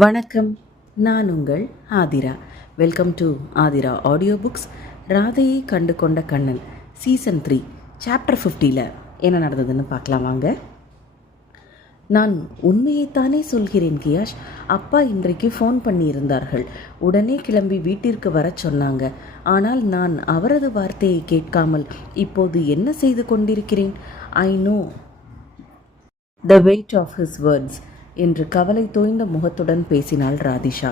வணக்கம், நான் உங்கள் Aadhira. Welcome to Aadhira audio books. ராதையை கண்டு கொண்ட கண்ணன் சீசன் 3 சாப்டர் 50 என்ன நடந்ததுன்னு பார்க்கலாம் வாங்க. நான் உண்மையைத்தானே சொல்கிறேன் கியாஷ். அப்பா இன்றைக்கு ஃபோன் பண்ணியிருந்தார்கள். உடனே கிளம்பி வீட்டிற்கு வர சொன்னாங்க. ஆனால் நான் அவரது வார்த்தையை கேட்காமல் இப்போது என்ன செய்து கொண்டிருக்கிறேன்? I know the weight of his words என்று கவலை தோய்ந்த முகத்துடன் பேசினாள் ராதிஷா.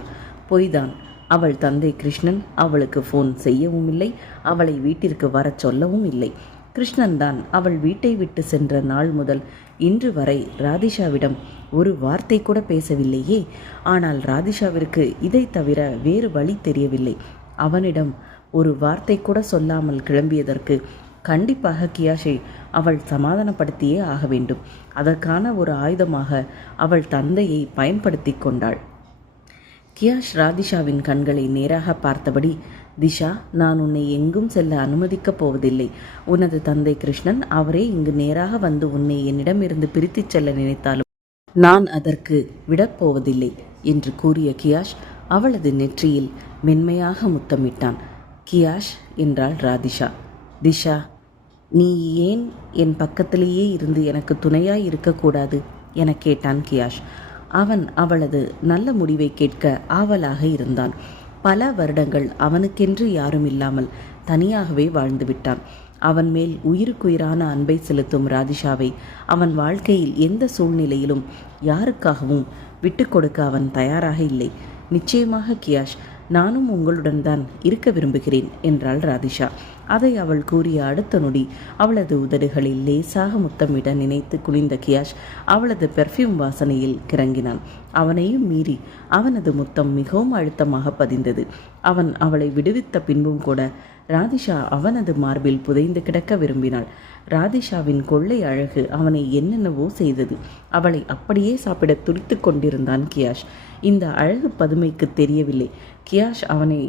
பொய்தான். அவள் தந்தை கிருஷ்ணன் அவளுக்கு ஃபோன் செய்யவும் இல்லை, அவளை வீட்டிற்கு வரச் சொல்லவும் இல்லை. கிருஷ்ணன் தான் அவள் வீட்டை விட்டு சென்ற நாள் முதல் இன்று வரை ராதிஷாவிடம் ஒரு வார்த்தை கூட பேசவில்லையே. ஆனால் ராதிஷாவிற்கு இதை தவிர வேறு வழி தெரியவில்லை. அவனிடம் ஒரு வார்த்தை கூட சொல்லாமல் கிளம்பியதற்கு கண்டிப்பாக கியாஷை அவள் சமாதானப்படுத்தியே ஆக வேண்டும். அதற்கான ஒரு ஆயுதமாக அவள் தந்தையை பயன்படுத்தி கொண்டாள். கியாஷ் ராதிஷாவின் கண்களை நேராக பார்த்தபடி, திஷா, நான் உன்னை எங்கும் செல்ல அனுமதிக்கப் போவதில்லை. உனது தந்தை கிருஷ்ணன் அவரே இங்கு நேராக வந்து உன்னை என்னிடமிருந்து பிரித்துச் செல்ல நினைத்தாலும் நான் அதற்கு விடப்போவதில்லை என்று கூறிய கியாஷ் அவளது நெற்றியில் மென்மையாக முத்தமிட்டான். கியாஷ் என்றாள் ராதிஷா. திஷா, நீ ஏன் என் பக்கத்திலேயே இருந்து எனக்கு துணையாய் இருக்கக்கூடாது என கேட்டான் கியாஷ். அவன் அவளது நல்ல முடிவை கேட்க ஆவலாக இருந்தான். பல வருடங்கள் அவனுக்கென்று யாரும் இல்லாமல் தனியாகவே வாழ்ந்து விட்டான். அவன் மேல் உயிருக்குயிரான அன்பை செலுத்தும் ராதிஷாவை அவன் வாழ்க்கையில் எந்த சூழ்நிலையிலும் யாருக்காகவும் விட்டு கொடுக்க அவன் தயாராக இல்லை. நிச்சயமாக கியாஷ், நானும் உங்களுடன் தான் இருக்க விரும்புகிறேன் என்றாள் ராதிஷா. அதை அவள் கூறிய அடுத்த நொடி அவளது உதடுகளில் லேசாக முத்தமிட நினைத்து குனிந்த கியாஷ் அவளது பெர்ஃப்யூம் வாசனையில் கிறங்கினான். அவனையும் மீறி அவனது முத்தம் மிகவும் அழுத்தமாக பதிந்தது. அவன் அவளை விடுவித்த பின்பும் கூட ராதிஷா அவனது மார்பில் புதைந்து கிடக்க விரும்பினாள். ராதிஷாவின் கொள்ளை அழகு அவனை என்னென்னவோ செய்தது. அவளை அப்படியே சாப்பிட துடித்து கொண்டிருந்தான் கியாஷ். இந்த அழகு பதுமைக்கு தெரியவில்லை கியாஷ் அவனை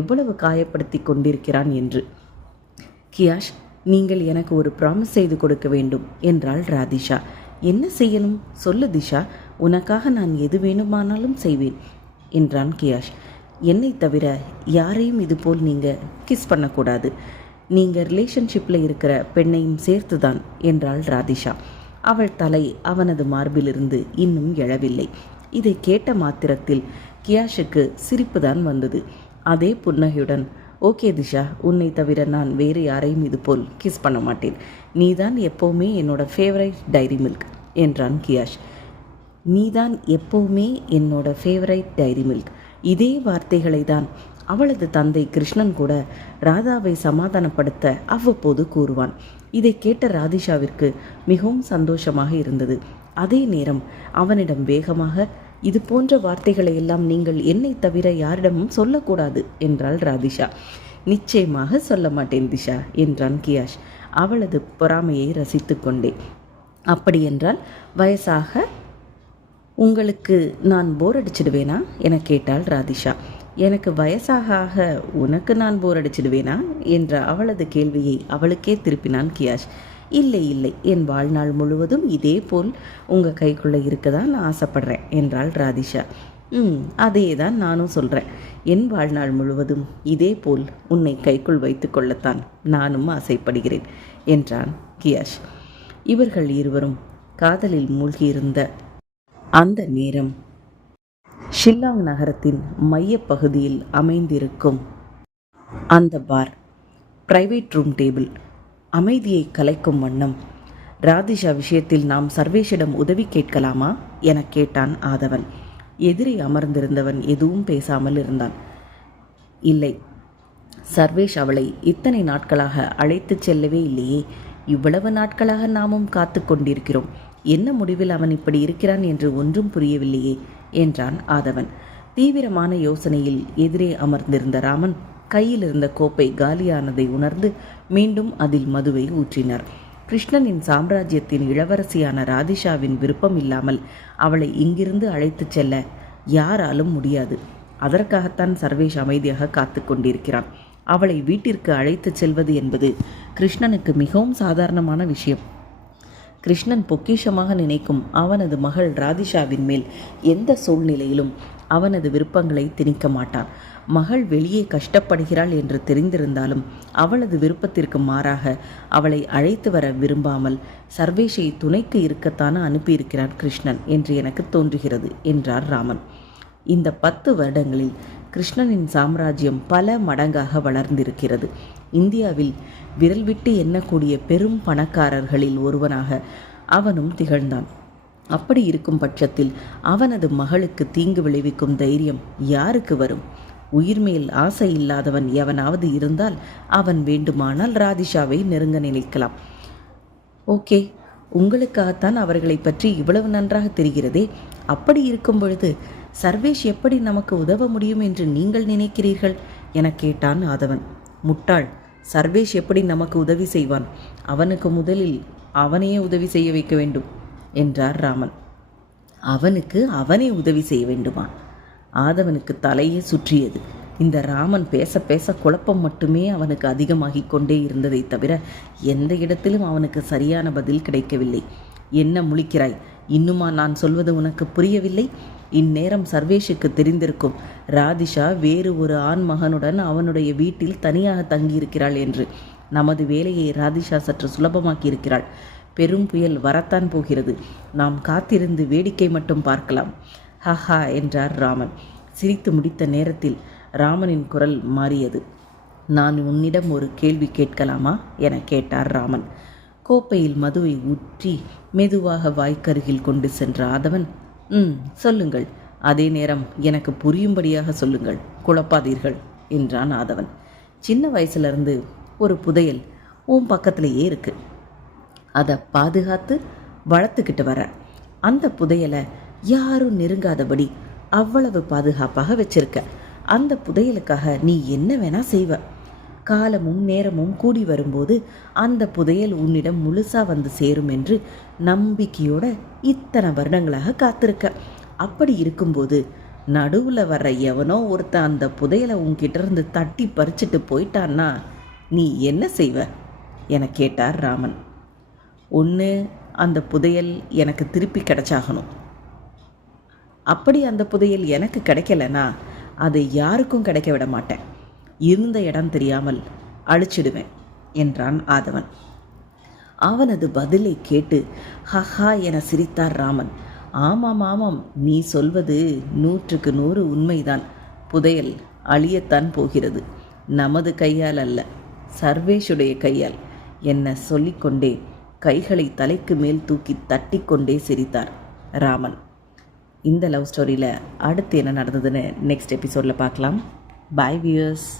எவ்வளவு காயப்படுத்தி கொண்டிருக்கிறான் என்று. கியாஷ், நீங்கள் எனக்கு ஒரு ப்ராமிஸ் செய்து கொடுக்க வேண்டும் என்றாள் ராதிஷா. என்ன செய்யணும் சொல்லு திஷா, உனக்காக நான் எது வேணுமானாலும் செய்வேன் என்றான் கியாஷ். என்னை தவிர யாரையும் இதுபோல் நீங்கள் கிஸ் பண்ணக்கூடாது. நீங்கள் ரிலேஷன்ஷிப்பில் இருக்கிற பெண்ணையும் சேர்த்து தான் என்றாள் ராதிஷா. அவள் தலை அவனது மார்பிலிருந்து இன்னும் எழவில்லை. இதை கேட்ட மாத்திரத்தில் கியாஷுக்கு சிரிப்பு தான் வந்தது. அதே புன்னகையுடன், ஓகே திஷா, உன்னை தவிர நான் வேறு யாரையும் இதுபோல் கிஸ் பண்ண மாட்டேன். நீதான் எப்போவுமே என்னோட ஃபேவரைட் டைரி மில்க் என்றான் கியாஷ். நீதான் எப்போவுமே என்னோட ஃபேவரைட் டைரி மில்க். இதே வார்த்தைகளை தான் அவளது தந்தை கிருஷ்ணன் கூட ராதாவை சமாதானப்படுத்த அவ்வப்போது கூறுவான். இதை கேட்ட ராதிஷாவிற்கு மிகவும் சந்தோஷமாக இருந்தது. அதே நேரம் அவனிடம் வேகமாக, இது போன்ற வார்த்தைகளை எல்லாம் நீங்கள் என்னை தவிர யாரிடமும் சொல்லக்கூடாது என்றாள் ராதிஷா. நிச்சயமாக சொல்ல மாட்டேன் திஷா என்றான் கியாஷ் அவளது பொறாமையை ரசித்து கொண்டே. அப்படியென்றால் வயசாக உங்களுக்கு நான் போர் அடிச்சிடுவேனா என கேட்டாள் ராதிஷா. எனக்கு வயசாக ஆக உனக்கு நான் போர் அடிச்சிடுவேனா என்ற அவளது கேள்வியை அவளுக்கே திருப்பினான் கியாஷ். இல்லை இல்லை, என் வாழ்நாள் முழுவதும் இதே போல் உங்கள் கைக்குள்ளே இருக்க தான் நான் ஆசைப்படுறேன் என்றாள் ராதிஷா. அதே தான் நானும் சொல்கிறேன். என் வாழ்நாள் முழுவதும் இதே போல் உன்னை கைக்குள் வைத்து கொள்ளத்தான் நானும் ஆசைப்படுகிறேன் என்றான் கியாஷ். இவர்கள் இருவரும் காதலில் மூழ்கியிருந்த அந்த நேரம் ஷில்லாங் நகரத்தின் மையப்பகுதியில் அமைந்திருக்கும் அந்த பார், பிரைவேட் ரூம் டேபிள் அமைதியை கலைக்கும் வண்ணம், ராதிஷா விஷயத்தில் நாம் சர்வேஷிடம் உதவி கேட்கலாமா என கேட்டான் ஆதவன். எதிரே அமர்ந்திருந்தவன் எதுவும் பேசாமல் இருந்தான். இல்லை, சர்வேஷ் அவளை இத்தனை நாட்களாக அழைத்து செல்லவே இல்லையே. இவ்வளவு நாட்களாக நாமும் காத்து கொண்டிருக்கிறோம். என்ன முடிவில் அவன் இப்படி இருக்கிறான் என்று ஒன்றும் புரியவில்லையே என்றான் ஆதவன். தீவிரமான யோசனையில் எதிரே அமர்ந்திருந்த ராமன் கையில் இருந்த கோப்பை காலியானதை உணர்ந்து மீண்டும் அதில் மதுவை ஊற்றினார். கிருஷ்ணனின் சாம்ராஜ்யத்தின் இளவரசியான ராதிஷாவின் விருப்பம் இல்லாமல் அவளை இங்கிருந்து அழைத்து செல்ல யாராலும் முடியாது. அதற்காகத்தான் சர்வேஷ் அமைதியாக காத்து கொண்டிருக்கிறான். அவளை வீட்டிற்கு அழைத்து செல்வது என்பது கிருஷ்ணனுக்கு மிகவும் சாதாரணமான விஷயம். கிருஷ்ணன் பொக்கிஷமாக நினைக்கும் அவனது மகள் ராதிஷாவின் மேல் எந்த சூழ்நிலையிலும் அவனது விருப்பங்களை திணிக்க மாட்டான். மகள் வெளியே கஷ்டப்படுகிறாள் என்று தெரிந்திருந்தாலும் அவளது விருப்பத்திற்கு மாறாக அவளை அழைத்து வர விரும்பாமல் சர்வேஷை துணைக்கு இருக்கத்தானே அனுப்பியிருக்கிறான் கிருஷ்ணன் என்று எனக்கு தோன்றுகிறது என்றார் ராமன். இந்த 10 வருடங்களில் கிருஷ்ணனின் சாம்ராஜ்யம் பல மடங்காக வளர்ந்திருக்கிறது. இந்தியாவில் விரல் விட்டு எண்ணக்கூடிய பெரும் பணக்காரர்களில் ஒருவனாக அவனும் திகழ்ந்தான். அப்படி இருக்கும் பட்சத்தில் அவனது மகளுக்கு தீங்கு விளைவிக்கும் தைரியம் யாருக்கு வரும்? உயிர்மேல் ஆசை இல்லாதவன் எவனாவது இருந்தால் அவன் வேண்டுமானால் ராதிஷாவை நெருங்க நினைக்கலாம். ஓகே, உங்களுக்காகத்தான் அவர்களை பற்றி இவ்வளவு நன்றாக தெரிகிறதே. அப்படி இருக்கும் பொழுது சர்வேஷ் எப்படி நமக்கு உதவ முடியும் என்று நீங்கள் நினைக்கிறீர்கள் என கேட்டான் ஆதவன். முட்டாள், சர்வேஷ் எப்படி நமக்கு உதவி செய்வான்? அவனுக்கு முதலில் அவனையே உதவி செய்ய வைக்க வேண்டும் என்றார் ராமன். அவனுக்கு அவனே உதவி செய்ய வேண்டுமா? ஆதவனுக்கு தலையே சுற்றியது. இந்த ராமன் பேச பேச குழப்பம் மட்டுமே அவனுக்கு அதிகமாகிக் கொண்டே இருந்ததை தவிர எந்த இடத்திலும் அவனுக்கு சரியான பதில் கிடைக்கவில்லை. என்ன முழிக்கிறாய்? இன்னுமா நான் சொல்வது உனக்கு புரியவில்லை? இந்நேரம் சர்வேஷுக்கு தெரிந்திருக்கும் ராதிஷா வேறு ஒரு ஆண் மகனுடன் அவனுடைய வீட்டில் தனியாக தங்கியிருக்கிறாள் என்று. நமது வேலையை ராதிஷா சற்று சுலபமாக்கியிருக்கிறாள். பெரும் புயல் வரத்தான் போகிறது. நாம் காத்திருந்து வேடிக்கை மட்டும் பார்க்கலாம். ஹஹா என்றார் ராமன். சிரித்து முடித்த நேரத்தில் ராமனின் குரல் மாறியது. நான் உன்னிடம் ஒரு கேள்வி கேட்கலாமா என கேட்டார் ராமன். கோப்பையில் மதுவை ஊற்றி மெதுவாக வாய்க்கருகில் கொண்டு சென்ற ஆதவன், சொல்லுங்கள். அதே நேரம் எனக்கு புரியும்படியாக சொல்லுங்கள், குழப்பாதீர்கள் என்றான் ஆதவன். சின்ன வயசுலேருந்து ஒரு புதையல் உன் பக்கத்திலேயே இருக்கு. அதை பாதுகாத்து வளர்த்துக்கிட்டு வர. அந்த புதையலை யாரும் நெருங்காதபடி அவ்வளவு பாதுகாப்பாக வச்சிருக்க. அந்த புதையலுக்காக நீ என்ன வேணா செய்வ. காலமும் நேரமும் கூடி வரும்போது அந்த புதையல் உன்னிடம் முழுசா வந்து சேரும் என்று நம்பிக்கையோட இத்தனை வருடங்களாக காத்திருக்க. அப்படி இருக்கும்போது நடுவில் வர்ற எவனோ ஒருத்தன் அந்த புதையலை உன்கிட்ட இருந்து தட்டி பறிச்சுட்டு போயிட்டான்னா நீ என்ன செய்வ என கேட்டார் ராமன். ஒன்று, அந்த புதையல் எனக்கு திருப்பி கிடைச்சாகணும். அப்படி அந்த புதையல் எனக்கு கிடைக்கலனா அதை யாருக்கும் கிடைக்க விட மாட்டேன். இருந்த இடம் தெரியாமல் அழிச்சிடுவேன் என்றான் ஆதவன். அவனது பதிலை கேட்டு ஹஹா என சிரித்தார் ராமன். ஆமாம் ஆமாம், நீ சொல்வது 100க்கு 100 உண்மைதான். புதையல் அழியத்தான் போகிறது. நமது கையால் அல்ல, சர்வேஷுடைய கையால் என்ன சொல்லிக்கொண்டே கைகளை தலைக்கு மேல் தூக்கி தட்டி கொண்டே சிரித்தார் ராமன். இந்த லவ் ஸ்டோரியில் அடுத்து என்ன நடந்ததுன்னு நெக்ஸ்ட் எபிசோடில் பார்க்கலாம். பாய் வியூயர்ஸ்.